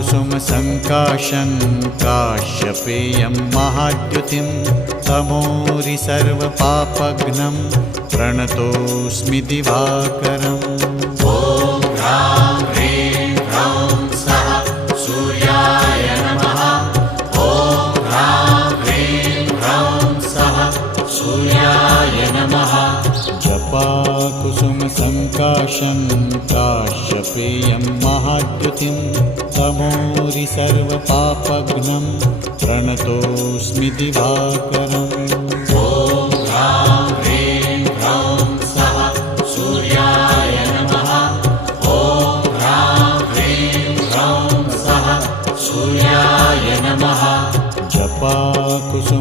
जपाकुसुमसङ्काशं काश्यपेयं महाद्युतिं तमोरि सर्वपापघ्नं प्रणतोऽस्मि दिवाकरम्। ॐ ह्रां ह्रीं ह्रौं सः सूर्याय नमः। ॐ ह्रां ह्रीं ह्रौं सः सूर्याय नमः। जपाकुसुमसङ्काशं काश्यपेयं महाद्युतिं तमोरि सर्वपापघ्नं प्रणतोऽस्मि दिवाकरम्। ॐ ह्रां ह्रीं ह्रौं सः सूर्याय नमः। ॐ ह्रां ह्रीं ह्रौं सः सूर्याय नमः। जपाकुसुमसङ्काशं